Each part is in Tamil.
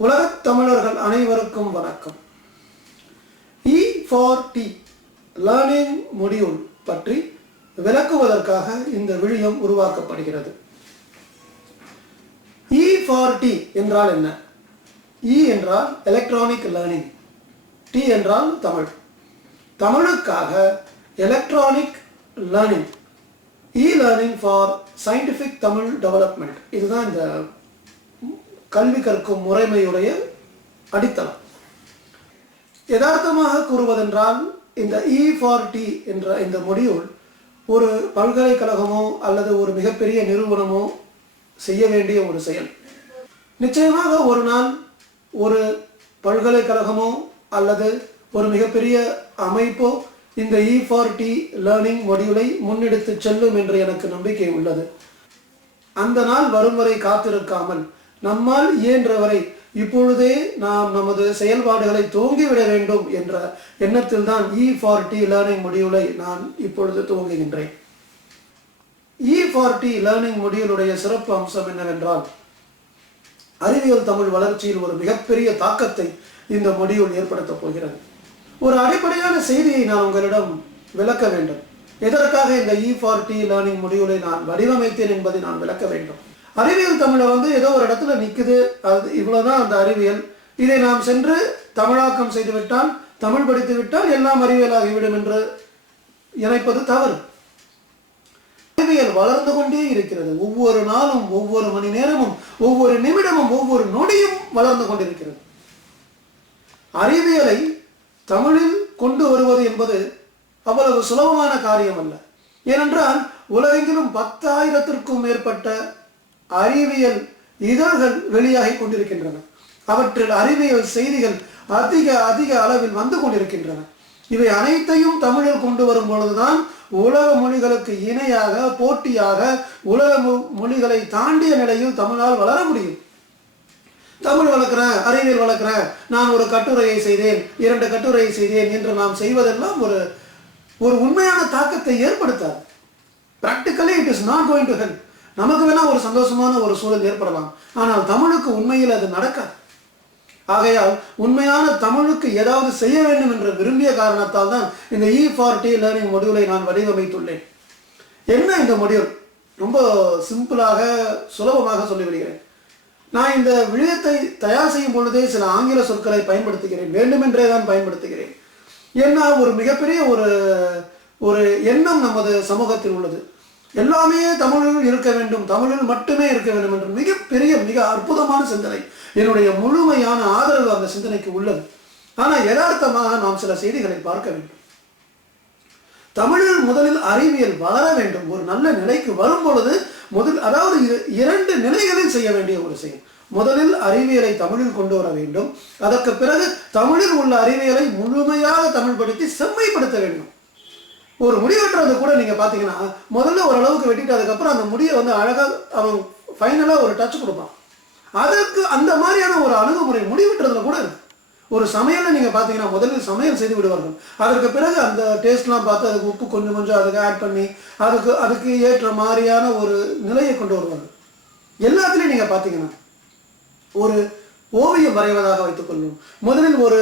உலகத் தமிழர்கள் அனைவருக்கும் வணக்கம். E4T லேர்னிங் மொடியூல் பற்றி விளக்குவதற்காக இந்த விழியம் உருவாக்கப்படுகிறது. E4T என்றால் என்ன? E என்றால் எலக்ட்ரானிக் லேர்னிங், T என்றால் தமிழ். தமிழுக்காக electronic learning, E-learning for scientific Tamil development. இதுதான் இந்த கல்வி கற்கும் முறைமையுடைய அடித்தளம். யதார்த்தமாக கூறுவதென்றால் இந்த E4T என்ற இந்த மொடியூல் ஒரு பல்கலைக்கழகமோ அல்லது ஒரு மிகப்பெரிய நிறுவனமோ செய்ய வேண்டிய ஒரு செயல். நிச்சயமாக ஒரு நாள் ஒரு பல்கலைக்கழகமோ அல்லது ஒரு மிகப்பெரிய அமைப்போ இந்த E4T லேர்னிங் மொடியூலை முன்னெடுத்து செல்லும் என்று எனக்கு நம்பிக்கை உள்ளது. அந்த நாள் வரும் வரை காத்திருக்காமல் நம்மால் இயன்றவரை இப்பொழுதே நாம் நமது செயல்பாடுகளை துவங்கிவிட வேண்டும் என்ற எண்ணத்தில் தான் E4T லேர்னிங் மொடியூலை நான் இப்பொழுது துவங்குகின்றேன். E4T லேர்னிங் மொடியூலுடைய சிறப்பு அம்சம் என்னவென்றால், அறிவியல் தமிழ் வளர்ச்சியில் ஒரு மிகப்பெரிய தாக்கத்தை இந்த மொடியூல் ஏற்படுத்தப் போகிறது. ஒரு அடிப்படையான செய்தியை நான் உங்களிடம் விளக்க வேண்டும். எதற்காக இந்த E4T லேர்னிங் மொடியூலை நான் வடிவமைத்தேன் என்பதை நான் விளக்க வேண்டும். அறிவியல் தமிழை ஏதோ ஒரு இடத்துல நிற்குது, அது இவ்வளவுதான் அந்த அறிவியல். இதை நாம் சென்று தமிழாக்கம் செய்துவிட்டால், தமிழ் படித்து விட்டால் எல்லாம் அறிவியலாகிவிடும் என்று நினைப்பது தவறு. அறிவியல் வளர்ந்து கொண்டே இருக்கிறது. ஒவ்வொரு நாளும், ஒவ்வொரு மணி நேரமும், ஒவ்வொரு நிமிடமும், ஒவ்வொரு நொடியும் வளர்ந்து கொண்டிருக்கிறது. அறிவியலை தமிழில் கொண்டு வருவது என்பது அவ்வளவு சுலபமான காரியம் அல்ல. ஏனென்றால் உலகெங்கிலும் 10,000த்திற்கும் மேற்பட்ட அறிவியல் இதழ்கள் வெளியாகி கொண்டிருக்கின்றன. அவற்றில் அறிவியல் செய்திகள் அதிக அளவில் வந்து கொண்டிருக்கின்றன. இவை அனைத்தையும் தமிழில் கொண்டு வரும் பொழுதுதான் உலக மொழிகளுக்கு இணையாக, போட்டியாக, உலக மொழிகளை தாண்டிய நிலையில் தமிழால் வளர முடியும். தமிழ் வளர்க்கிறேன், அறிவியல் வளர்க்கிறேன், நான் ஒரு கட்டுரையை செய்தேன், 2 கட்டுரையை செய்தேன் என்று நாம் செய்வதெல்லாம் ஒரு உண்மையான தாக்கத்தை ஏற்படுத்தாது. Practically it is not going to help. நமக்கு வேணா ஒரு சந்தோஷமான ஒரு சூழல் ஏற்படலாம், ஆனால் தமிழுக்கு உண்மையில் அது நடக்காது. ஆகையால் உண்மையான தமிழுக்கு ஏதாவது செய்ய வேண்டும் என்று விரும்பிய காரணத்தால் தான் இந்த E4T லேர்னிங் மொடியூலை நான் வடிவமைத்துள்ளேன். என்ன இந்த மொடியூல்? ரொம்ப சிம்பிளாக, சுலபமாக சொல்லிவிடுகிறேன். நான் இந்த விடயத்தை தயார் செய்யும் பொழுதே சில ஆங்கில சொற்களை பயன்படுத்துகிறேன், வேண்டுமென்றே தான் பயன்படுத்துகிறேன். ஏன்னா ஒரு மிகப்பெரிய ஒரு எண்ணம் நமது சமூகத்தில் உள்ளது. எல்லாமே தமிழில் இருக்க வேண்டும், தமிழில் மட்டுமே இருக்க வேண்டும் என்று மிகப்பெரிய, மிக அற்புதமான சிந்தனை. என்னுடைய முழுமையான ஆதரவு அந்த சிந்தனைக்கு உள்ளது. ஆனால் யதார்த்தமாக நாம் சில செய்திகளை பார்க்க வேண்டும். தமிழில் முதலில் அறிவியல் வளர வேண்டும். ஒரு நல்ல நிலைக்கு வரும் பொழுது அதாவது 2 நிலைகளில் செய்ய வேண்டிய ஒரு செயல். முதலில் அறிவியலை தமிழில் கொண்டு வர வேண்டும். அதற்கு பிறகு தமிழில் உள்ள அறிவியலை முழுமையாக தமிழ் படுத்தி செம்மைப்படுத்த வேண்டும். ஒரு முடி வெட்டுறது கூட நீங்க பாத்தீங்கன்னா, முதல்ல ஓரளவுக்கு வெட்டிட்டு அதுக்கப்புறம் அந்த முடியை அழகா அவன் ஃபைனலா ஒரு டச் கொடுப்பான். அதற்கு அந்த மாதிரியான ஒரு அணுகுமுறை முடி வெட்டுறதுல கூட இருக்கு. ஒரு சமையலை நீங்க பாத்தீங்கன்னா, முதலில் சமையல் செய்து விடுவார்கள். அதற்கு பிறகு அந்த டேஸ்ட்லாம் பார்த்து அதுக்கு உப்பு கொஞ்சம் அதுக்கு ஆட் பண்ணி அதுக்கு ஏற்ற மாதிரியான ஒரு நிலையை கொண்டு வருவார்கள். எல்லாத்துலேயும் நீங்க பாத்தீங்கன்னா, ஒரு ஓவியம் வரைவதாக வைத்துக் கொள்ளும், முதலில் ஒரு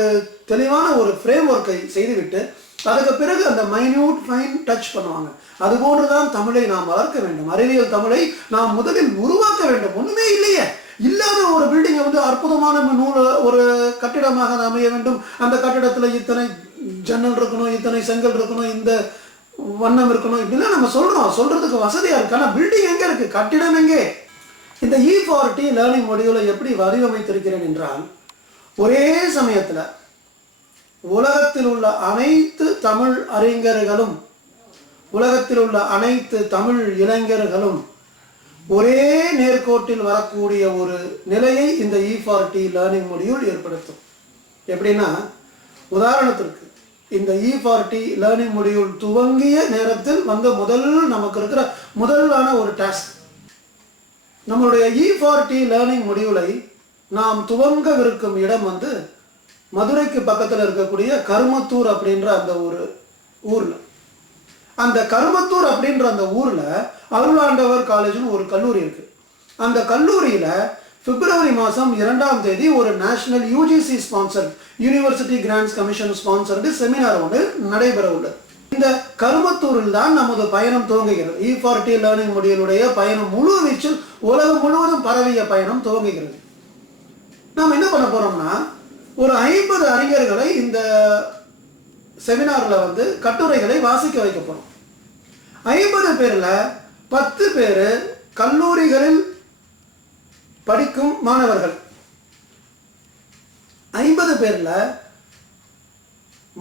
தெளிவான ஒரு ஃப்ரேம் ஒர்க்கை செய்துவிட்டு அதுக்கு பிறகு அந்த மைன்யூட் ஃபைன் டச் பண்ணுவாங்க. அதுபோன்றுதான் தமிழை நாம் வளர்க்க வேண்டும். அறிவியல் தமிழை நாம் முதலில் உருவாக்க வேண்டும். ஒண்ணுமே இல்லையே, இல்லாத ஒரு பில்டிங்கை அற்புதமான ஒரு கட்டிடமாக அமைய வேண்டும். அந்த கட்டிடத்துல இத்தனை ஜன்னல் இருக்கணும், இத்தனை செங்கல் இருக்கணும், இந்த வண்ணம் இருக்கணும், இப்படிலாம் நம்ம சொல்றதுக்கு வசதியா இருக்கு. ஆனா பில்டிங் எங்க இருக்கு, கட்டிடம் எங்கே? இந்த E4T லேர்னிங் மொடியூலை எப்படி வடிவமைத்திருக்கிறேன் என்றால், ஒரே சமயத்துல உலகத்தில் உள்ள அனைத்து தமிழ் அறிஞர்களும், உலகத்தில் உள்ள அனைத்து தமிழ் இளைஞர்களும் ஒரே நேர்கோட்டில் வரக்கூடிய ஒரு நிலையை இந்த E4T லேர்னிங் மொடியூல் ஏற்படுத்தும். எப்படின்னா, உதாரணத்திற்கு இந்த E4T லேர்னிங் மொடியூல் துவங்கிய நேரத்தில் நமக்கு இருக்கிற முதலான ஒரு டாஸ்க், நம்மளுடைய E4T லேர்னிங் மொடியூலை நாம் துவங்கவிருக்கும் இடம் மதுரைக்கு பக்கத்தில் இருக்கக்கூடிய கருமத்தூர் அப்படின்ற அந்த ஒரு ஊர்ல. அந்த கருமத்தூர் அப்படின்ற அந்த ஊர்ல அருளாண்டவர் காலேஜ்னு ஒரு கல்லூரி இருக்கு. அந்த கல்லூரியில பிப்ரவரி மாதம் 2ஆம் தேதி ஒரு national UGC sponsor university grants commission sponsored seminar ஒன்று நடைபெற உள்ளது. இந்த கருமத்தூரில் தான் நமது பயணம் துவங்குகிறது. E40 லேர்னிங் மொடியூலுடைய பயணம் முழு வீச்சில் உலகம் முழுவதும் பரவிய பயணம் துவங்குகிறது. நாம் என்ன பண்ண போறோம்னா, ஒரு 50 அறிஞர்களை இந்த செமினாரில் வந்து கட்டுரைகளை வாசிக்க வைக்க போறோம். 50 பேர்ல 10 பேர் கல்லூரிகளில் படிக்கும் மாணவர்கள். 50 பேர்ல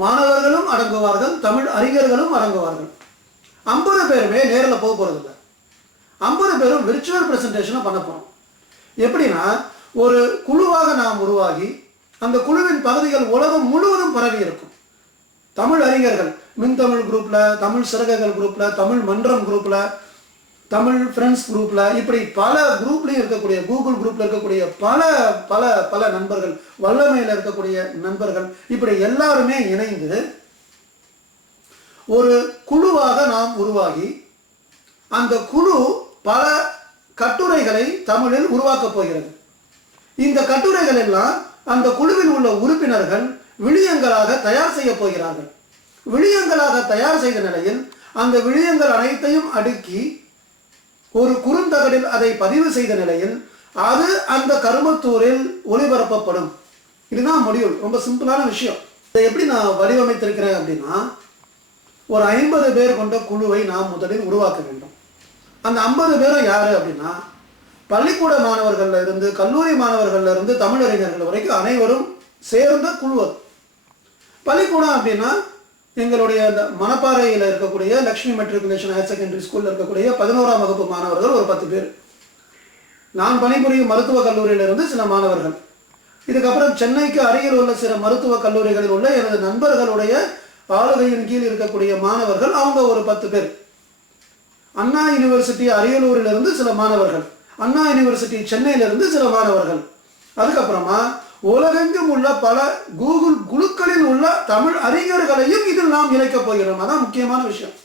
மாணவர்களும் அடங்குவார்கள், தமிழ் அறிஞர்களும் அடங்குவார்கள். 50 பேருமே நேரில் போக போறதில்லை. 50 பேரும் விர்ச்சுவல் பிரசன்டேஷனை பண்ண போறோம். எப்படின்னா, ஒரு குழுவாக நாம் உருவாகி அந்த குழுவின் பகுதிகள் உலகம் முழுவதும் பரவி இருக்கும். தமிழ் அறிஞர்கள் மின்தமிழ் குரூப்ல, தமிழ் சிறகுகள் குரூப்ல, தமிழ் மன்றம் குரூப்ல, தமிழ் ஃப்ரெண்ட்ஸ் குரூப்ல, இப்படி பல குரூப்லையும் இருக்கக்கூடிய, கூகுள் குரூப்ல இருக்கக்கூடிய பல பல பல நண்பர்கள், வல்லமையில் இருக்கக்கூடிய நண்பர்கள், இப்படி எல்லாருமே இணைந்து ஒரு குழுவாக நாம் உருவாகி அந்த குழு பல கட்டுரைகளை தமிழில் உருவாக்கப் போகிறது. இந்த கட்டுரைகள் எல்லாம் அந்த குழுவில் உள்ள உறுப்பினர்கள் விழியங்களாக தயார் செய்ய போகிறார்கள். விழியங்களாக தயார் செய்த நிலையில் அந்த விழியங்கள் அனைத்தையும் அடுக்கி ஒரு குறுந்தகடில் அதை பதிவு செய்த நிலையில் அது அந்த கருமத்தூரில் ஒளிபரப்பப்படும். இதுதான் மொடியூல். ரொம்ப சிம்பிளான விஷயம். இதை எப்படி நான் வடிவமைத்திருக்கிறேன் அப்படின்னா, ஒரு 50 பேர் கொண்ட குழுவை நாம் முதலில் உருவாக்க வேண்டும். அந்த 50 பேரும் யாரு அப்படின்னா, பள்ளிக்கூட மாணவர்கள்ல இருந்து கல்லூரி மாணவர்கள்ல இருந்து தமிழறிஞர்கள் வரைக்கும் அனைவரும் சேர்ந்த குழு. பள்ளிக்கூடம் அப்படின்னா எங்களுடைய மணப்பாறையில் இருக்கக்கூடிய லக்ஷ்மி மெட்ரிகுலேஷன் ஹையர் செகண்டரி ஸ்கூலில் இருக்கக்கூடிய 11ஆம் வகுப்பு மாணவர்கள் ஒரு 10 பேர். நான் பணிபுரியும் மருத்துவக் கல்லூரியிலிருந்து சில மாணவர்கள். இதுக்கப்புறம் சென்னைக்கு அருகில் உள்ள சில மருத்துவக் கல்லூரிகளில் உள்ள எனது நண்பர்களுடைய ஆளுகையின் கீழ் இருக்கக்கூடிய மாணவர்கள், அவங்க ஒரு 10 பேர். அண்ணா யூனிவர்சிட்டி அரியலூரிலிருந்து சில மாணவர்கள், அண்ணா யூனிவர்சிட்டி சென்னையிலிருந்து சில மாணவர்கள். அதுக்கப்புறமா உலகெங்கும் உள்ள பல கூகுள் குழுக்களில் உள்ள தமிழ் அறிஞர்களையும் இதில் நாம் இணைக்கப் போகிறோம். அதான் முக்கியமான விஷயம்.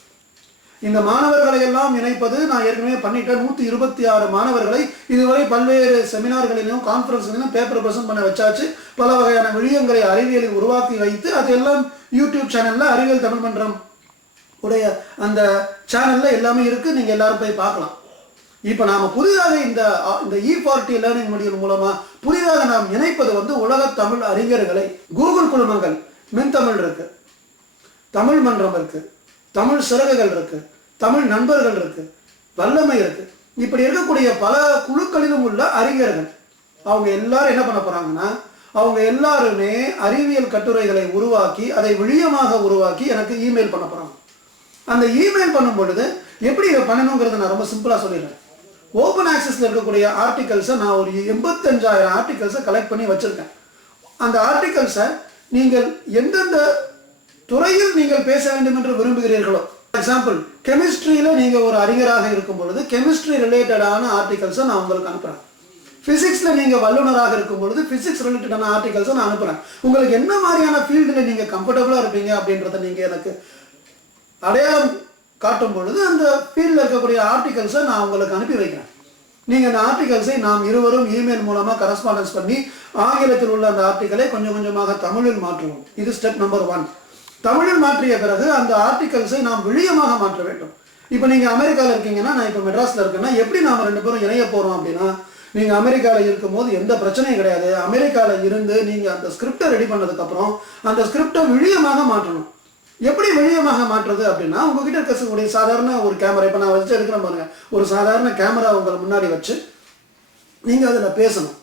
இந்த மாணவர்களை எல்லாம் இணைப்பது நான் ஏற்கனவே பண்ணிட்டேன். 126 மாணவர்களை இதுவரை பல்வேறு செமினார்களிலும் கான்ஃபரன்ஸ்களிலும் பேப்பர் பிரசன்ட் பண்ண வச்சாச்சு. பல வகையான விழியங்களை அறிவியலில் உருவாக்கி வைத்து அதெல்லாம் யூடியூப் சேனல்ல அறிவியல் தமிழ் மன்றம் உடைய அந்த சேனல்ல எல்லாமே இருக்கு. நீங்க எல்லாரும் போய் பார்க்கலாம். இப்போ நாம புதிதாக இந்த E40 லேர்னிங் மொடியூல் மூலமா புதிதாக நாம் இணைப்பது வந்து உலக தமிழ் அறிஞர்களை. கூகுள் குழுமங்கள், மின்தமிழ் இருக்கு, தமிழ் மன்றம் இருக்கு, தமிழ் சிறகுகள் இருக்கு, தமிழ் நண்பர்கள் இருக்கு, வல்லமை இருக்கு, இப்படி இருக்கக்கூடிய பல குழுக்களிலும் உள்ள அறிஞர்கள். அவங்க எல்லாரும் என்ன பண்ண போறாங்கன்னா, அவங்க எல்லாருமே அறிவியல் கட்டுரைகளை உருவாக்கி அதை விழியமாக உருவாக்கி எனக்கு இமெயில் பண்ண போறாங்க. அந்த இமெயில் பண்ணும் பொழுது எப்படி இதை பண்ணணுங்கிறத நான் ரொம்ப சிம்பிளா சொல்லிடுறேன். ஓப்பன் ஆக்சஸ்ல இருக்கக்கூடிய ஆர்டிகல்ஸை நான் ஒரு 85,000 ஆர்டிகல்ஸை கலெக்ட் பண்ணி வச்சிருக்கேன். அந்த ஆர்டிகல்ஸை நீங்கள் எந்தெந்த துறையில் நீங்கள் பேச வேண்டும் என்று விரும்புகிறீர்களோ, ஃபார் எக்ஸாம்பிள் கெமிஸ்ட்ரியில நீங்க ஒரு அறிஞராக இருக்கும் பொழுது கெமிஸ்ட்ரி ரிலேட்டடான ஆர்டிகல்ஸை நான் உங்களுக்கு அனுப்புறேன். பிசிக்ஸ்ல நீங்க வல்லுநராக இருக்கும் பொழுது பிசிக்ஸ் ரிலேட்டடான ஆர்டிகல்ஸை நான் அனுப்புறேன். உங்களுக்கு என்ன மாதிரியான ஃபீல்டில் நீங்க கம்ஃபர்டபுளா இருப்பீங்க அப்படின்றத நீங்க எனக்கு அடையாளம் காட்டும் பொழுது அந்த ஃபீல்டில் இருக்கக்கூடிய ஆர்டிகல்ஸை நான் உங்களுக்கு அனுப்பி வைக்கிறேன். நீங்கள் அந்த ஆர்டிகல்ஸை நாம் இருவரும் இமெயில் மூலமாக கரஸ்பாண்டன்ஸ் பண்ணி ஆங்கிலத்தில் உள்ள அந்த ஆர்டிகலை கொஞ்சம் கொஞ்சமாக தமிழில் மாற்றுவோம். இது ஸ்டெப் நம்பர் 1. தமிழில் மாற்றிய பிறகு அந்த ஆர்டிகல்ஸை நாம் விழியமாக மாற்ற வேண்டும். இப்போ நீங்கள் அமெரிக்காவில் இருக்கீங்கன்னா, நான் இப்போ மெட்ராஸில் இருக்கேன்னா, எப்படி நாம் 2 பேரும் இணைய போகிறோம் அப்படின்னா, நீங்கள் அமெரிக்காவில் இருக்கும்போது எந்த பிரச்சனையும் கிடையாது. அமெரிக்காவில் இருந்து நீங்கள் அந்த ஸ்கிரிப்டை ரெடி பண்ணதுக்கப்புறம் அந்த ஸ்கிரிப்டை விழியமாக மாற்றணும். எப்படி விழியமாக மாற்றுறது அப்படின்னா, உங்ககிட்ட இருக்கக்கூடிய சாதாரண ஒரு கேமரா, இப்போ நான் வச்சு எடுக்கிறேன் பாருங்க, ஒரு சாதாரண கேமரா உங்களை முன்னாடி வச்சு நீங்கள் அதில் பேசணும்.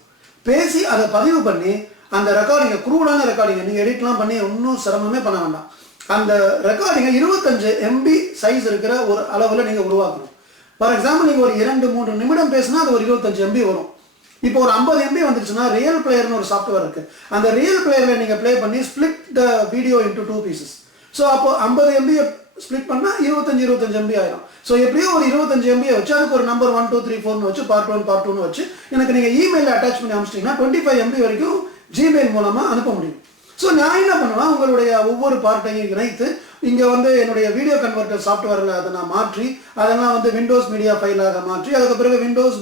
பேசி அதை பதிவு பண்ணி அந்த ரெக்கார்டிங்கை, குரூடான ரெக்கார்டிங்கை நீங்கள் எடிட்லாம் பண்ணி ஒன்றும் சிரமமே பண்ண வேண்டாம். அந்த ரெக்கார்டிங்கை 25 MB சைஸ் இருக்கிற ஒரு அளவில் நீங்கள் உருவாக்கணும். ஃபார் எக்ஸாம்பிள் நீங்கள் ஒரு 2-3 நிமிடம் பேசினா அது ஒரு 25 MB வரும். இப்போ ஒரு 50 MB வந்துருச்சுன்னா ரியல் பிளேயர்னு ஒரு சாஃப்ட்வேர் இருக்குது. அந்த ரியல் பிளேயரில் நீங்கள் ப்ளே பண்ணி split the video into 2 pieces. So அப்போ 50 MB ஸ்பிளிட் பண்ணால் 25 MB ஆயிரும். ஸோ எப்படியோ ஒரு 25 MB வச்சு அதுக்கு ஒரு நம்பர் 1 2 3 4 வச்சு பார்ட் 1 பார்ட் 2 வச்சு எனக்கு நீங்கள் இமெயிலில் அட்டாச் பண்ணி அனுப்பிச்சிட்டிங்கன்னா 25 MB வரைக்கும் ஜிமெயில் மூலமாக அனுப்ப முடியும். ஸோ நான் என்ன பண்ணுவேன், உங்களுடைய ஒவ்வொரு பார்ட்டையும் இணைத்து இங்கே வந்து என்னுடைய வீடியோ கன்வெர்ட்டர் சாஃப்ட்வேரில் அதை நான் மாற்றி அதெல்லாம் வந்து விண்டோஸ் மீடியா ஃபைலாக மாற்றி அதுக்கு பிறகு விண்டோஸ்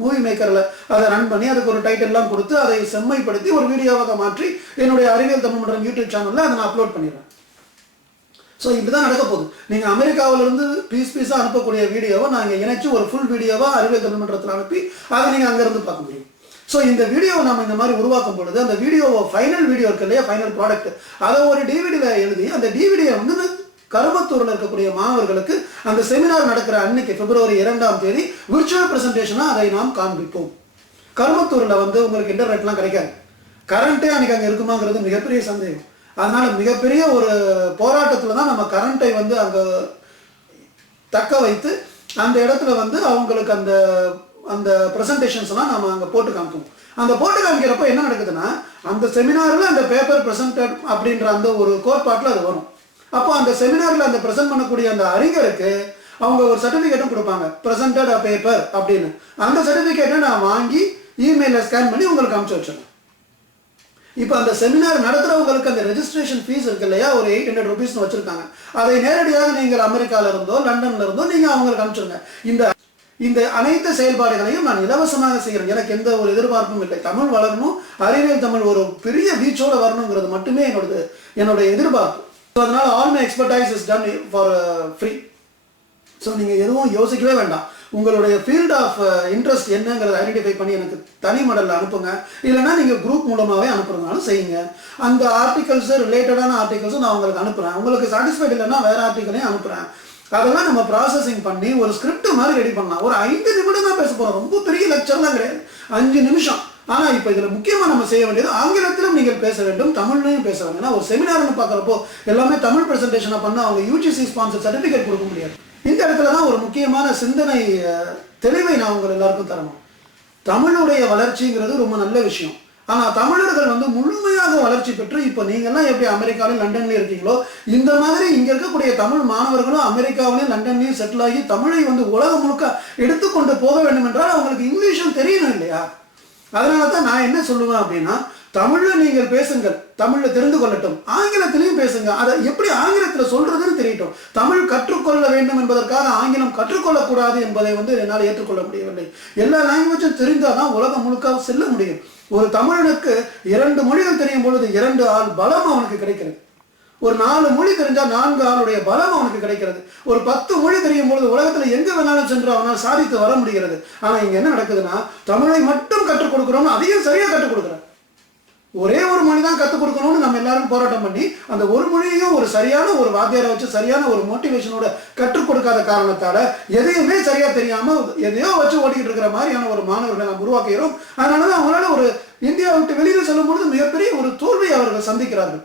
மூவி மேக்கரில் அதை ரன் பண்ணி அதுக்கு ஒரு டைட்டில்லாம் கொடுத்து அதை செம்மைப்படுத்தி ஒரு வீடியோவாக மாற்றி என்னுடைய அறிவியல் தமிழ் மன்றம் யூடியூப் சேனலில் அதை நான் அப்லோட் பண்ணிடுறேன். ஸோ இப்படி தான் நடக்க போகுது. நீங்கள் அமெரிக்காவிலிருந்து பீஸாக அனுப்பக்கூடிய வீடியோவை நாங்கள் இணைச்சி ஒரு ஃபுல் வீடியோவாக அறிவியல் தமிழ் மன்றத்தில் அனுப்பி அதை நீங்கள் அங்கேருந்து பார்க்க முடியும். ஸோ இந்த வீடியோவை நம்ம இந்த மாதிரி உருவாக்கும் பொழுது அந்த வீடியோவை ஃபைனல் வீடியோ இருக்கு இல்லையா, ஃபைனல் ப்ராடக்ட், அதை ஒரு டிவிடியில் எழுதி அந்த டிவிடியை வந்து கருமத்தூரில் இருக்கக்கூடிய மாணவர்களுக்கு அந்த செமினார் நடக்கிற அன்னைக்கு பிப்ரவரி 2ஆம் தேதி விர்ச்சுவல் ப்ரெசன்டேஷனாக அதை நாம் காண்பிப்போம். கருமத்தூரில் வந்து உங்களுக்கு இன்டர்நெட்லாம் கிடைக்காது, கரண்ட்டே அன்றைக்கி அங்கே இருக்குமாங்கிறது மிகப்பெரிய சந்தேகம். அதனால் மிகப்பெரிய ஒரு போராட்டத்தில் தான் நம்ம கரண்ட்டை வந்து அங்கே தக்க வைத்து அந்த இடத்துல வந்து அவங்களுக்கு அந்த அந்த ப்ரெசன்டேஷன்ஸ்லாம் நம்ம அங்கே போட்டு காமிப்போம். அந்த போட்டு காமிக்கிறப்ப என்ன நடக்குதுன்னா அந்த செமினாரில் அந்த பேப்பர் ப்ரெசன்டட் அப்படின்ற அந்த ஒரு கோட்பாட்டில் அது வரும். அப்போ அந்த செமினாரில் அந்த ப்ரெசென்ட் பண்ணக்கூடிய அந்த அறிஞருக்கு அவங்க ஒரு சர்டிஃபிகேட்டும் கொடுப்பாங்க, ப்ரெசென்டட் அ பேப்பர் அப்படின்னு. அந்த சர்டிஃபிகேட்டை நான் வாங்கி இமெயிலில் ஸ்கேன் பண்ணி உங்களுக்கு அனுப்பிச்சு வச்சிடலாம். இப்போ அந்த செமினார் நடத்துகிறவங்களுக்கு அந்த ரெஜிஸ்ட்ரேஷன் ஃபீஸ் இருக்கு இல்லையா, ஒரு 800 rupees வச்சுருக்காங்க. அதை நேரடியாக நீங்கள் அமெரிக்காவில் இருந்தோ லண்டனில் இருந்தோ நீங்கள் அவங்களுக்கு அனுப்பிச்சுருங்க. இந்த அனைத்து செயல்பாடுகளையும் நான் இலவசமாக செய்கிறேன். எனக்கு எந்த ஒரு எதிர்பார்ப்பும் இல்லை. தமிழ் வளரணும், அறிவியல் தமிழ் ஒரு பெரிய வீச்சோடு வரணுங்கிறது மட்டுமே என்னுடைய எதிர்பார்ப்பு. ஸோ அதனால் all my expertise is done for free. So நீங்கள் எதுவும் யோசிக்கவே வேண்டாம். உங்களுடைய ஃபீல்ட் ஆஃப் இன்ட்ரெஸ்ட் என்னங்கிறத ஐடென்டிஃபை பண்ணி எனக்கு தனி மாடலில் அனுப்புங்க, இல்லைனா நீங்கள் குரூப் மூலமாகவே அனுப்புறதுனாலும் செய்யுங்க. அந்த ஆர்டிகல்ஸு ரிலேட்டடான ஆர்டிகல்ஸும் நான் உங்களுக்கு அனுப்புகிறேன். உங்களுக்கு சாட்டிஸ்ஃபைட் இல்லைன்னா வேறு ஆர்டிக்கலையும் அனுப்புகிறேன். அதெல்லாம் நம்ம ப்ராசஸிங் பண்ணி ஒரு ஸ்கிரிப்ட் மாதிரி ரெடி பண்ணலாம். ஒரு 5 நிமிடம் தான் பேச போகிறோம், ரொம்ப பெரிய லெக்சர்லாம் கிடையாது, 5 நிமிஷம். ஆனால் இப்போ இதில் முக்கியமாக நம்ம செய்ய வேண்டியது ஆங்கிலத்திலும் நீங்கள் பேச வேண்டும், தமிழ்லையும் பேச வேண்டும். ஏன்னா ஒரு செமினார்னு பார்க்குறப்போ எல்லாமே தமிழ் ப்ரெசன்டேஷனை பண்ண அவங்க யூஜிசி ஸ்பான்சர் சர்டிஃபிகேட் கொடுக்க முடியாது. இந்த இடத்துல தான் ஒரு முக்கியமான சிந்தனை தெளிவை நான் உங்கள் எல்லாருக்கும் தரணும். தமிழுடைய வளர்ச்சிங்கிறது ரொம்ப நல்ல விஷயம். ஆனால் தமிழர்கள் வந்து முழுமையாக வளர்ச்சி பெற்று இப்போ நீங்கள்லாம் எப்படி அமெரிக்காவிலும் லண்டன்லேயும் இருக்கீங்களோ இந்த மாதிரி இங்கே இருக்கக்கூடிய தமிழ் மாணவர்களும் அமெரிக்காவிலையும் லண்டன்லேயும் செட்டில் ஆகி தமிழை வந்து உலகம் முழுக்க எடுத்துக்கொண்டு போக வேண்டும் என்றால் அவங்களுக்கு இங்கிலீஷும் தெரியணும் இல்லையா? அதனால தான் நான் என்ன சொல்லுவேன் அப்படின்னா, தமிழில் நீங்கள் பேசுங்கள், தமிழில் தெரிந்து கொள்ளட்டும், ஆங்கிலத்திலையும் பேசுங்க. அதை எப்படி ஆங்கிலத்தில் சொல்றதுன்னு தெரியட்டும். தமிழ் கற்றுக்கொள்ள வேண்டும் என்பதற்காக ஆங்கிலம் கற்றுக்கொள்ளக்கூடாது என்பதை வந்து என்னால் ஏற்றுக்கொள்ள முடியவில்லை. எல்லா லாங்குவேஜும் தெரிந்தால் தான் உலகம் முழுக்க செல்ல முடியும். ஒரு தமிழனுக்கு 2 மொழிகள் தெரியும் பொழுது 2 ஆள் பலம் அவனுக்கு கிடைக்கிறது. ஒரு 4 மொழி தெரிஞ்சால் 4 ஆளுடைய பலம் அவனுக்கு கிடைக்கிறது. ஒரு 10 மொழி தெரியும் பொழுது உலகத்தில் எங்கே வேணாலும் சென்று அவனால் சாதித்து வர முடிகிறது. ஆனால் இங்கே என்ன நடக்குதுன்னா, தமிழை மட்டும் கற்றுக் கொடுக்குறோம், அதையும் சரியாக கற்றுக் கொடுக்குறேன். ஒரே ஒரு மொழி தான் கற்றுக் கொடுக்கணும்னு நம்ம எல்லாரும் போராட்டம் பண்ணி அந்த ஒரு மொழியையும் ஒரு சரியான ஒரு வாத்தியாரை வச்சு சரியான ஒரு மோட்டிவேஷனோட கற்றுக் கொடுக்காத காரணத்தால் எதையுமே சரியா தெரியாமல் எதையோ வச்சு ஓட்டிக்கிட்டு இருக்கிற மாதிரியான ஒரு மாணவர்களை நாம் உருவாக்குகிறோம். அதனால தான் அவங்களால ஒரு இந்தியாவை விட்டு வெளியில் செல்லும் பொழுது மிகப்பெரிய ஒரு தோல்வியை அவர்கள் சந்திக்கிறார்கள்.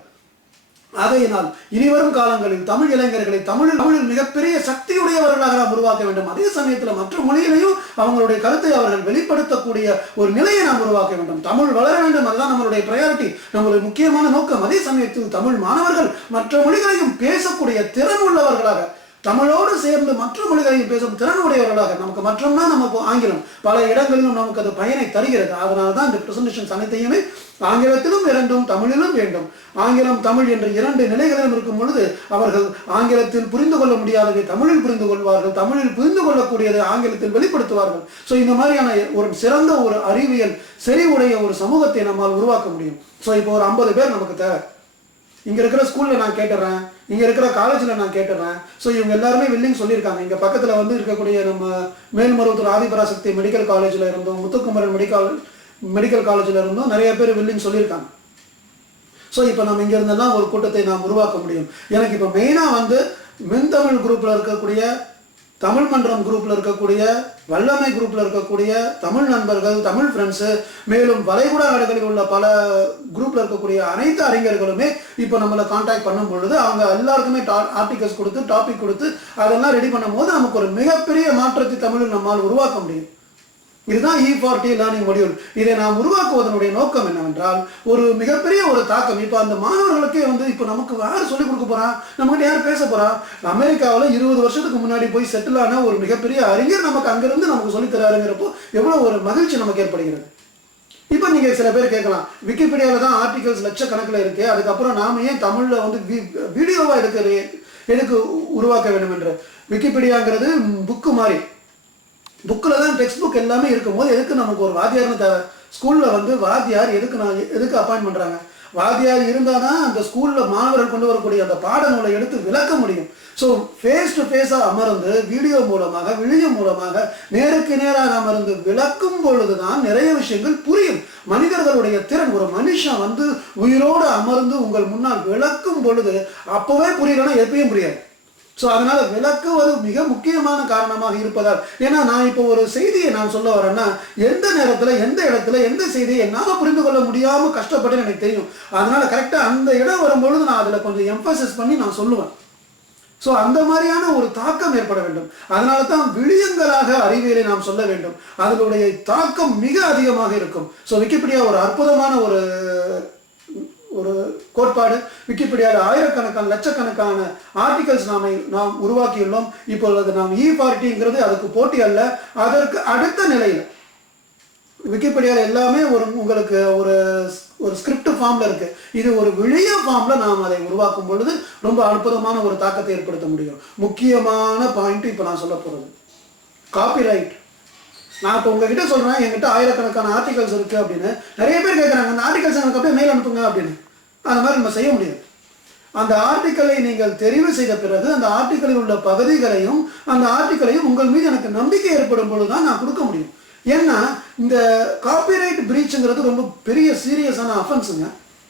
ஆகையினால் இனிவரும் காலங்களில் தமிழ் இளைஞர்களை தமிழில் மிகப்பெரிய சக்தியுடையவர்களாக நாம் உருவாக்க வேண்டும். அதே சமயத்தில் மற்ற மொழிகளையும் அவங்களுடைய கருத்தை அவர்கள் வெளிப்படுத்தக்கூடிய ஒரு நிலையை நாம் உருவாக்க வேண்டும். தமிழ் வளர வேண்டும், அதுதான் நம்மளுடைய ப்ரையாரிட்டி, நம்மளுடைய முக்கியமான நோக்கம். அதே சமயத்தில் தமிழ் மாணவர்கள் மற்ற மொழிகளையும் பேசக்கூடிய திறன் உள்ளவர்களாக, தமிழோடு சேர்ந்து மற்ற மொழிகளையும் பேசும் திறன் உடையவர்களாக, நமக்கு மற்றம்னா நம்ம ஆங்கிலம் பல இடங்களிலும் நமக்கு அது பயனை தருகிறது. அதனால தான் இந்த பிரசன்டேஷன்ஸ் அனைத்தையுமே ஆங்கிலத்திலும் வேண்டும், தமிழிலும் வேண்டும். ஆங்கிலம் தமிழ் என்ற 2 நிலைகளிலும் இருக்கும் பொழுது அவர்கள் ஆங்கிலத்தில் புரிந்து கொள்ள முடியாததை தமிழில் புரிந்து கொள்வார்கள், தமிழில் புரிந்து கொள்ளக்கூடியதை ஆங்கிலத்தில் வெளிப்படுத்துவார்கள். ஸோ இந்த மாதிரியான ஒரு சிறந்த ஒரு அறிவியல் செறிவுடைய ஒரு சமூகத்தை நம்மால் உருவாக்க முடியும். ஸோ இப்போ ஒரு 50 பேர் நமக்கு தேவை. இங்கே இருக்கிற ஸ்கூலில் நான் கேட்டுறேன், இங்கே இருக்கிற காலேஜில் நான் கேட்டுறேன். ஸோ இவங்க எல்லாருமே வில்லிங் சொல்லியிருக்காங்க. இங்கே பக்கத்தில் வந்து இருக்கக்கூடிய நம்ம மேல்மருவத்தூர் ஆதிபராசக்தி மெடிக்கல் காலேஜில் இருந்தோம், முத்துக்குமரன் மெடிக்கல் காலேஜில் இருந்தோம், நிறைய பேர் வில்லிங் சொல்லியிருக்காங்க. ஸோ இப்போ நம்ம இங்கே இருந்தெல்லாம் ஒரு கூட்டத்தை நாம் உருவாக்க முடியும். எனக்கு இப்போ மெயினாக வந்து மின்தமிழ் குரூப்பில் இருக்கக்கூடிய, தமிழ் மன்றம் குரூப்பில் இருக்கக்கூடிய, வல்லமை குரூப்பில் இருக்கக்கூடிய தமிழ் நண்பர்கள், தமிழ் ஃப்ரெண்ட்ஸு, மேலும் வளைகுடா நாடுகளில் உள்ள பல குரூப்பில் இருக்கக்கூடிய அனைத்து அறிஞர்களுமே இப்போ நம்மளை கான்டாக்ட் பண்ணும் பொழுது அவங்க எல்லாருக்குமே ஆர்டிகல்ஸ் கொடுத்து டாபிக் கொடுத்து அதெல்லாம் ரெடி பண்ணும் போது நமக்கு ஒரு மிகப்பெரிய மாற்றத்தை தமிழில் நம்மால் உருவாக்க முடியும். இதுதான் E4T லேர்னிங் மொடியூல். இதை நாம் உருவாக்குவதனுடைய நோக்கம் என்னவென்றால் ஒரு மிகப்பெரிய ஒரு தாக்கம். இப்போ அந்த மாணவர்களுக்கே வந்து இப்போ நமக்கு யார் சொல்லிக் கொடுக்க போறா, நம்மகிட்ட யார் பேச போறா? அமெரிக்காவில் 20 வருஷத்துக்கு முன்னாடி போய் செட்டில் ஆன ஒரு மிகப்பெரிய அறிஞர் நமக்கு அங்கிருந்து நமக்கு சொல்லித்தராருங்கிறப்போ எவ்வளோ ஒரு மகிழ்ச்சி நமக்கு ஏற்படுகிறது. இப்போ நீங்கள் சில பேர் கேட்கலாம், விக்கிபீடியாவில் தான் ஆர்டிகல்ஸ் லட்சக்கணக்கில் இருக்கு, அதுக்கப்புறம் நாம ஏன் தமிழில் வந்து வீடியோவாக எதுக்கு உருவாக்க வேண்டும் என்று. விக்கிபீடியாங்கிறது புக்கு மாதிரி, புக்கில் தான் டெக்ஸ்ட் புக் எல்லாமே இருக்கும்போது எதுக்கு நமக்கு ஒரு வாத்தியார்னு தேவை? ஸ்கூலில் வந்து வாத்தியார் எதுக்கு அப்பாயின்ட் பண்ணுறாங்க? வாத்தியார் இருந்தால் தான் அந்த ஸ்கூலில் மாணவர்கள் கொண்டு வரக்கூடிய அந்த பாடநூலை எடுத்து விளக்க முடியும். ஸோ ஃபேஸ் டு ஃபேஸாக அமர்ந்து வீடியோ மூலமாக விழியம் மூலமாக நேருக்கு நேராக அமர்ந்து விளக்கும் பொழுது தான் நிறைய விஷயங்கள் புரியும். மனிதர்களுடைய திறன், ஒரு மனுஷன் வந்து உயிரோடு அமர்ந்து உங்கள் முன்னால் விளக்கும் பொழுது அப்போவே புரியலன்னா எப்பயும் புரியாது. ஸோ அதனால் விளக்குவது மிக முக்கியமான காரணமாக இருப்பதால், ஏன்னா நான் இப்போ ஒரு செய்தியை நான் சொல்ல வரேன்னா எந்த நேரத்தில் எந்த இடத்துல எந்த செய்தியை என்னால் புரிந்து கொள்ள முடியாமல் கஷ்டப்பட்டு எனக்கு தெரியும். அதனால் கரெக்டாக அந்த இடம் வரும்பொழுது நான் அதில் கொஞ்சம் எம்பசைஸ் பண்ணி நான் சொல்லுவேன். ஸோ அந்த மாதிரியான ஒரு தாக்கம் ஏற்பட வேண்டும். அதனால தான் விழியங்களாக அறிவியலை நாம் சொல்ல வேண்டும். அதனுடைய தாக்கம் மிக அதிகமாக இருக்கும். ஸோ விக்கிபீடியா ஒரு அற்புதமான ஒரு கோட்பாடு. விக்கிபீடியாவில் ஆயிரக்கணக்கான லட்சக்கணக்கான ஆர்டிகல்ஸ் நாம் உருவாக்கியுள்ளோம். இப்பொழுது நாம் E40ங்கிறது அதுக்கு போட்டி அல்ல, அதற்கு அடுத்த நிலையில் விக்கிபீடியாவில் எல்லாமே உங்களுக்கு ஒரு ஸ்கிரிப்ட் ஃபார்மில் இருக்குது. இது ஒரு விழிய ஃபார்மில் நாம் அதை உருவாக்கும் பொழுது ரொம்ப அற்புதமான ஒரு தாக்கத்தை ஏற்படுத்த முடியும். முக்கியமான பாயிண்ட் இப்போ நான் சொல்ல போகிறது காப்பிரைட். நான் இப்போ உங்ககிட்ட சொல்கிறேன், என்கிட்ட ஆயிரக்கணக்கான ஆர்டிகல்ஸ் இருக்குது அப்படின்னு. நிறைய பேர் கேட்குறாங்க, அந்த ஆர்டிகல்ஸ் எனக்கு அப்படியே மெயில் அனுப்புங்க அப்படின்னு. அந்த மாதிரி நம்ம செய்ய முடியாது. அந்த ஆர்டிக்கலை நீங்கள் தெரிவு செய்த பிறகு அந்த ஆர்டிக்கலில் உள்ள பகுதிகளையும் அந்த ஆர்டிக்கலையும் உங்கள் மீது எனக்கு நம்பிக்கை ஏற்படும் பொழுது தான் நான் கொடுக்க முடியும். ஏன்னா இந்த காப்பிரைட் பிரீச்ங்கிறது ரொம்ப பெரிய சீரியஸான அஃபென்ஸுங்க.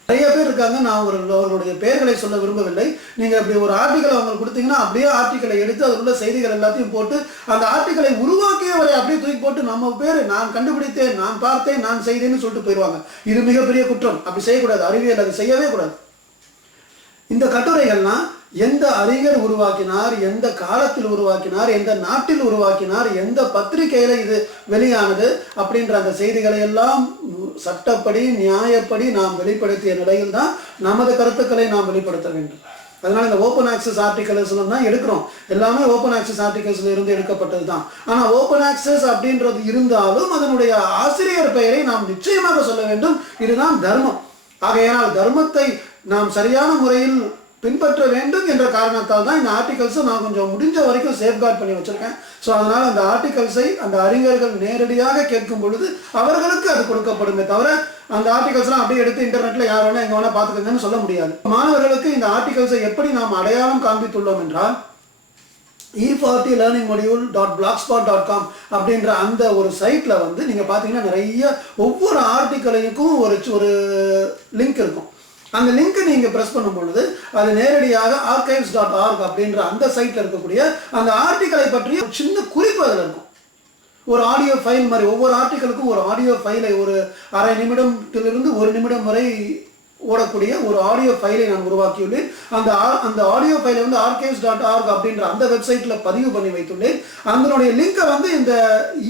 நிறைய பேர் இருக்காங்க, நான் அவர்களுடைய பெயர்களை சொல்ல விரும்பவில்லை. நீங்கள் அப்படி ஒரு ஆர்டிக்கலை அவங்களுக்கு கொடுத்தீங்கன்னா அப்படியே ஆர்டிக்கலை எடுத்து அதில் உள்ள செய்திகள் எல்லாத்தையும் போட்டு அந்த ஆர்டிக்கலை உருவாக்கியவரை அப்படியே தூக்கி போட்டு நம்ம பேர் நான் கண்டுபிடித்தேன், நான் பார்த்தேன், நான் செய்தேன்னு சொல்லிட்டு போயிடுவாங்க. இது மிகப்பெரிய குற்றம். அப்படி செய்யக்கூடாது. அறிவியல் அது செய்யவே கூடாது. இந்த கட்டுரைகள்லாம் எந்த அறிஞர் உருவாக்கினார், எந்த காலத்தில் உருவாக்கினார், எந்த நாட்டில் உருவாக்கினார், எந்த பத்திரிகையில இது வெளியானது அப்படின்ற அந்த செய்திகளை எல்லாம் சட்டப்படி நியாயப்படி நாம் வெளிப்படுத்திய நிலையில் தான் நமது கருத்துக்களை நாம் வெளிப்படுத்த வேண்டும். அதனால இந்த ஓப்பன் ஆக்சஸ் ஆர்டிகல்ஸ்ல தான் எடுக்கிறோம். எல்லாமே ஓப்பன் ஆக்சஸ் ஆர்டிகல்ஸ்ல இருந்து எடுக்கப்பட்டது தான். ஆனா ஓப்பன் ஆக்சஸ் அப்படின்றது இருந்தாலும் அதனுடைய ஆசிரியர் பெயரை நாம் நிச்சயமாக சொல்ல வேண்டும். இதுதான் தர்மம். ஆகையால் தர்மத்தை நாம் சரியான முறையில் பின்பற்ற வேண்டும் என்ற காரணத்தால் தான் இந்த ஆர்டிகல்ஸை நான் கொஞ்சம் முடிஞ்ச வரைக்கும் சேஃப்கார்ட் பண்ணி வச்சிருக்கேன். ஸோ அதனால் அந்த ஆர்டிகல்ஸை அந்த அறிஞர்கள் நேரடியாக கேட்கும் பொழுது அவர்களுக்கு அது கொடுக்கப்படுமே தவிர அந்த ஆர்டிகல்ஸ்லாம் அப்படியே எடுத்து இன்டர்நெட்ல யார் வேணா எங்க வேணா பார்த்துக்கங்கன்னு சொல்ல முடியாது. மாணவர்களுக்கு இந்த ஆர்டிகல்ஸை எப்படி நாம் அடையாளம் காண்பித்துள்ளோம் என்றால் e40learningmodule.blogspot.com அப்படின்ற அந்த ஒரு சைட்ல வந்து நீங்க பாத்தீங்கன்னா நிறைய ஒவ்வொரு ஆர்டிக்கலைக்கும் ஒரு லிங்க் இருக்கும். அந்த லிங்க் நீங்க பிரஸ் பண்ணும் பொழுது அது நேரடியாக archives.org அப்படின்ற அந்த சைட்ல இருக்கக்கூடிய அந்த ஆர்டிக்கலை பற்றிய சின்ன குறிப்பு அதில் இருக்கும். ஒரு ஆடியோ ஃபைல் மாதிரி ஒவ்வொரு ஆர்டிக்கலுக்கும் ஒரு ஆடியோ ஃபைலை ஒரு அரை நிமிடத்திலிருந்து ஒரு நிமிடம் வரை ஓடக்கூடிய ஒரு ஆடியோ ஃபைலை நான் உருவாக்கியுள்ளேன். அந்த ஆடியோ ஃபைலை வந்து archives.org அப்படின்ற அந்த வெப்சைட்ல பதிவு பண்ணி வைத்துள்ளேன். அதனுடைய லிங்கை வந்து இந்த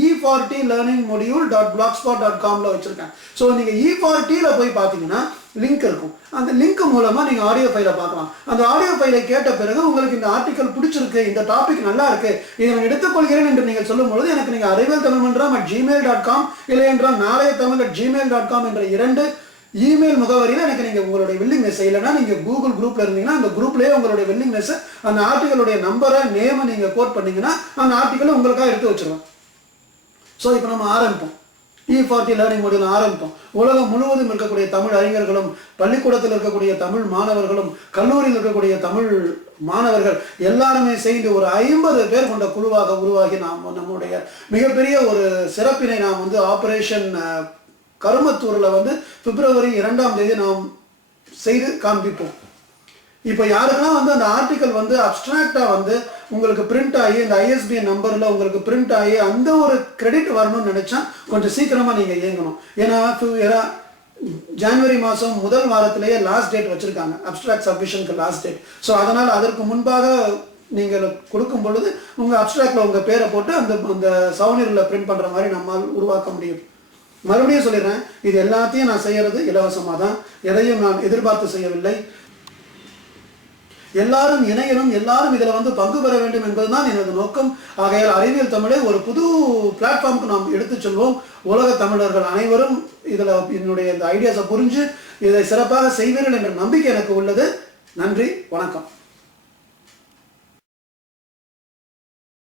e40learningmodule.blogspot.comல வச்சிருக்கேன். ஸோ நீங்க E40ல போய் பார்த்தீங்கன்னா லிங்க் இருக்கும். அந்த லிங்க் மூலமா நீங்க ஆடியோ ஃபைலை பார்க்கலாம். அந்த ஆடியோ ஃபைலை கேட்ட பிறகு உங்களுக்கு இந்த ஆர்டிக்கல் பிடிச்சிருக்கு, இந்த டாபிக் நல்லா இருக்கு, இதை நான் எடுத்துக்கொள்கிறேன் என்று நீங்கள் சொல்லும் பொழுது எனக்கு நீங்க அறிவியல் தமிழ் மன்றம் @gmail.com இல்லை என்றால் நாளைய தமிழ் @gmail.com என்ற 2 இமெயில் முகவரியில் எனக்கு நீங்கள் உங்களுடைய வில்லிங்னஸ் இல்லைன்னா நீங்கள் கூகுள் குரூப்ல இருந்தீங்கன்னா அந்த குரூப்லேயே உங்களுடைய வில்லிங்னஸ் அந்த ஆர்டிக்கலுடைய நம்பரை நேமை நீங்கள் கோட் பண்ணீங்கன்னா அந்த ஆர்டிக்கலை உங்களுக்காக எடுத்து வச்சிருவேன். ஸோ இப்போ நம்ம ஆரம்பிப்போம். E40 லேர்னிங் மாடியூல் ஆரம்பிப்போம். உலகம் முழுவதும் இருக்கக்கூடிய தமிழ் அறிஞர்களும் பள்ளிக்கூடத்தில் இருக்கக்கூடிய தமிழ் மாணவர்களும் கல்லூரியில் இருக்கக்கூடிய தமிழ் மாணவர்கள் எல்லாருமே சேர்ந்து ஒரு 50 பேர் கொண்ட குழுவாக உருவாகி நாம் நம்முடைய மிகப்பெரிய ஒரு சிறப்பினை நாம் வந்து ஆபரேஷன் கருமத்தூரில் வந்து பிப்ரவரி 2ஆம் தேதி நாம் செய்து காண்பிப்போம். இப்போ யாருக்கெல்லாம் வந்து அந்த ஆர்டிக்கல் வந்து அப்ட்ராக்டாக வந்து உங்களுக்கு பிரிண்ட் ஆகி இந்த ஐஎஸ்பிஎன் நம்பரில் உங்களுக்கு பிரிண்ட் ஆகி அந்த ஒரு கிரெடிட் வரணும்னு நினச்சா கொஞ்சம் சீக்கிரமாக நீங்கள் இயங்கணும். ஏன்னா ஜனவரி மாதம் முதல் வாரத்திலேயே லாஸ்ட் டேட் வச்சுருக்காங்க, அப்ட்ராக்ட் சப்மிஷனுக்கு லாஸ்ட் டேட். ஸோ அதனால் அதற்கு முன்பாக நீங்கள் கொடுக்கும் பொழுது உங்கள் அப்ட்ராக்டில் உங்கள் பேரை போட்டு அந்த சவுனிரில் பிரிண்ட் பண்ணுற மாதிரி நம்மால் உருவாக்க முடியும். மறுபடியும் சொல்லிடுறேன், இது எல்லாத்தையும் நான் செய்கிறது இலவசமாக தான், எதையும் நான் எதிர்பார்த்து செய்யவில்லை. எல்லாரும் இணையணும், எல்லாரும் இதில் வந்து பங்கு பெற வேண்டும் என்பதுதான் எனது நோக்கம். ஆகையால் அறிவியல் தமிழை ஒரு புது பிளாட்ஃபார்முக்கு நாம் எடுத்து செல்வோம். உலக தமிழர்கள் அனைவரும் இதில் என்னுடைய இந்த ஐடியாஸை புரிஞ்சு இதை சிறப்பாக செய்வீர்கள் என்ற நம்பிக்கை எனக்கு உள்ளது. நன்றி, வணக்கம்.